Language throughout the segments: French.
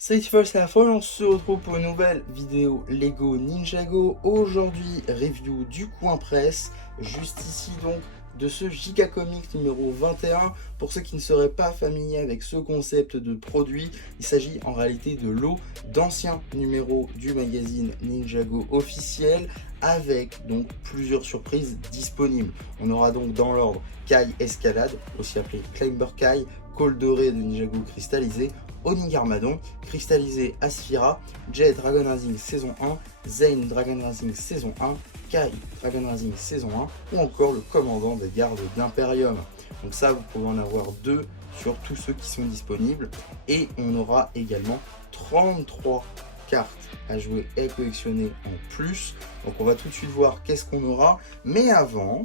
Salut Tiffle, c'est la fois on se retrouve pour une nouvelle vidéo Lego Ninjago. Aujourd'hui, review du coin presse, juste ici donc de ce Giga Comics numéro 21. Pour ceux qui ne seraient pas familiers avec ce concept de produit, il s'agit en réalité de lot d'anciens numéros du magazine Ninjago officiel avec donc plusieurs surprises disponibles. On aura donc dans l'ordre Kai Escalade, aussi appelé Climber Kai, Col Doré de Ninjago cristallisé, Oni Garmadon, cristallisé Asphira, Jay Dragon Rising saison 1, Zane Dragon Rising saison 1, Kai Dragon Rising saison 1 ou encore le commandant des gardes d'Imperium. Donc ça, vous pouvez en avoir deux sur tous ceux qui sont disponibles. Et on aura également 33 cartes à jouer et à collectionner en plus. Donc on va tout de suite voir qu'est-ce qu'on aura. Mais avant,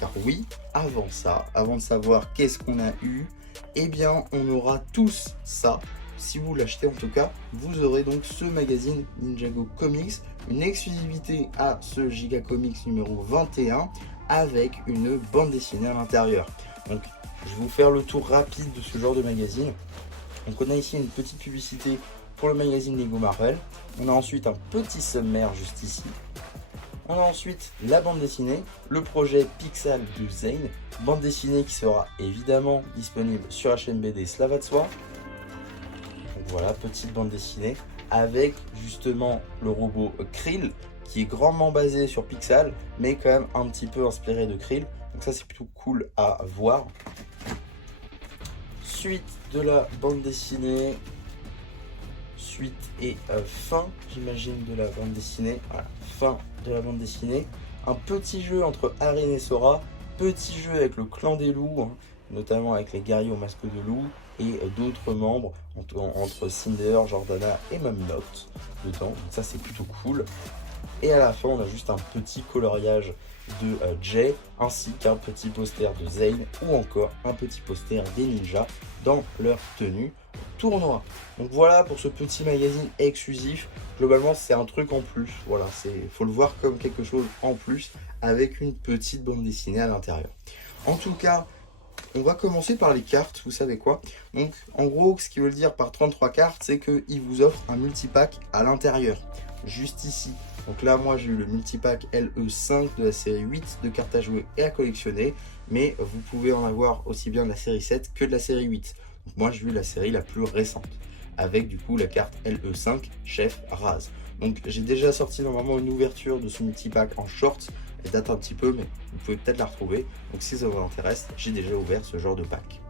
car oui, avant ça, avant de savoir qu'est-ce qu'on a eu, eh bien on aura tous ça. Si vous l'achetez en tout cas, vous aurez donc ce magazine Ninjago Comics, une exclusivité à ce Giga Comics numéro 21 avec une bande dessinée à l'intérieur. Donc je vais vous faire le tour rapide de ce genre de magazine. Donc on a ici une petite publicité pour le magazine Lego Marvel. On a ensuite un petit sommaire juste ici. On a ensuite la bande dessinée, le projet Pixel de Zane, bande dessinée qui sera évidemment disponible sur la chaîne BD Slava de Soi. Donc voilà, petite bande dessinée avec justement le robot Krill qui est grandement basé sur Pixel mais quand même un petit peu inspiré de Krill. Donc ça c'est plutôt cool à voir. Suite de la bande dessinée, suite et fin, j'imagine, de la bande dessinée. Voilà, fin de la bande dessinée. Un petit jeu entre Arin et Sora, petit jeu avec le clan des loups, hein, notamment avec les guerriers au masque de loup et d'autres membres entre Cinder, Jordana et même Noct dedans. Donc ça c'est plutôt cool. Et à la fin, on a juste un petit coloriage de Jay, ainsi qu'un petit poster de Zane, ou encore un petit poster des ninjas dans leur tenue tournoi. Donc voilà pour ce petit magazine exclusif. Globalement, c'est un truc en plus. Voilà, faut le voir comme quelque chose en plus, avec une petite bande dessinée à l'intérieur. En tout cas, on va commencer par les cartes, vous savez quoi. Donc en gros, ce qu'ils veulent dire par 33 cartes, c'est qu'ils vous offrent un multipack à l'intérieur, juste ici. Donc là, moi, j'ai eu le multipack LE5 de la série 8 de cartes à jouer et à collectionner. Mais vous pouvez en avoir aussi bien de la série 7 que de la série 8. Donc moi, j'ai eu la série la plus récente, avec du coup la carte LE5 Chef Raz. Donc j'ai déjà sorti normalement une ouverture de ce multipack en short. Elle date un petit peu, mais vous pouvez peut-être la retrouver. Donc si ça vous intéresse, j'ai déjà ouvert ce genre de pack.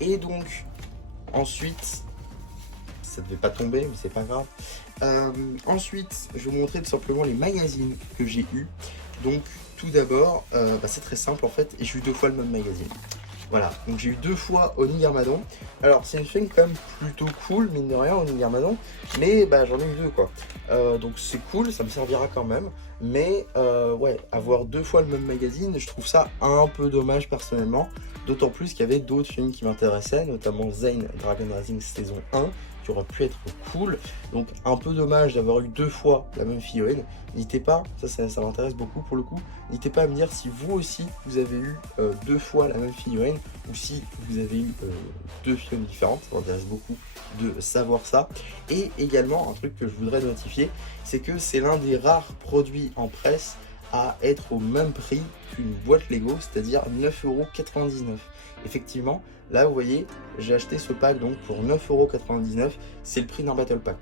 Et donc, ensuite, ça ne devait pas tomber, mais c'est pas grave. Ensuite, je vais vous montrer tout simplement les magazines que j'ai eu. Donc, tout d'abord, c'est très simple en fait, et j'ai eu deux fois le même magazine. Voilà, donc j'ai eu deux fois Oni Garmadon. Alors, c'est une film quand même plutôt cool, mine de rien, Oni Garmadon, mais j'en ai eu deux quoi. Donc, c'est cool, ça me servira quand même. Mais ouais, avoir deux fois le même magazine, je trouve ça un peu dommage personnellement. D'autant plus qu'il y avait d'autres films qui m'intéressaient, notamment Zane Dragon Rising saison 1, qui aurait pu être cool. Donc un peu dommage d'avoir eu deux fois la même figurine. N'hésitez pas, ça m'intéresse beaucoup pour le coup, n'hésitez pas à me dire si vous aussi vous avez eu deux fois la même figurine ou si vous avez eu deux figurines différentes. Ça m'intéresse beaucoup de savoir ça. Et également un truc que je voudrais notifier, c'est que c'est l'un des rares produits en presse à être au même prix qu'une boîte Lego, c'est-à-dire 9,99 €. Effectivement, là vous voyez, j'ai acheté ce pack donc pour 9,99 €, c'est le prix d'un Battle Pack.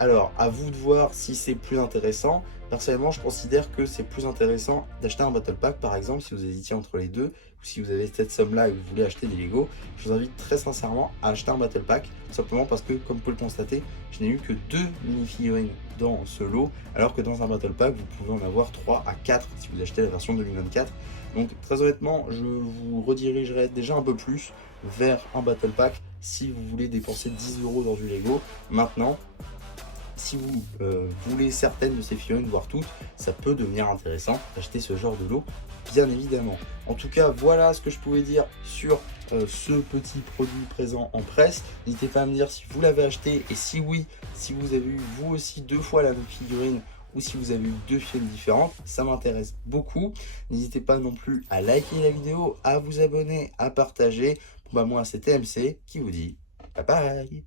Alors, à vous de voir si c'est plus intéressant. Personnellement, je considère que c'est plus intéressant d'acheter un Battle Pack, par exemple, si vous hésitiez entre les deux, ou si vous avez cette somme-là et que vous voulez acheter des Lego, je vous invite très sincèrement à acheter un Battle Pack, tout simplement parce que, comme vous pouvez le constater, je n'ai eu que deux mini-figurines dans ce lot, alors que dans un Battle Pack, vous pouvez en avoir 3 à 4 si vous achetez la version 2024. Donc, très honnêtement, je vous redirigerai déjà un peu plus vers un Battle Pack si vous voulez dépenser 10 € dans du Lego. Maintenant, si vous voulez certaines de ces figurines, voire toutes, ça peut devenir intéressant d'acheter ce genre de lot, bien évidemment. En tout cas, voilà ce que je pouvais dire sur ce petit produit présent en presse. N'hésitez pas à me dire si vous l'avez acheté et si oui, si vous avez eu vous aussi deux fois la même figurine ou si vous avez eu deux figurines différentes, ça m'intéresse beaucoup. N'hésitez pas non plus à liker la vidéo, à vous abonner, à partager. Bon, moi c'était MC qui vous dit bye bye.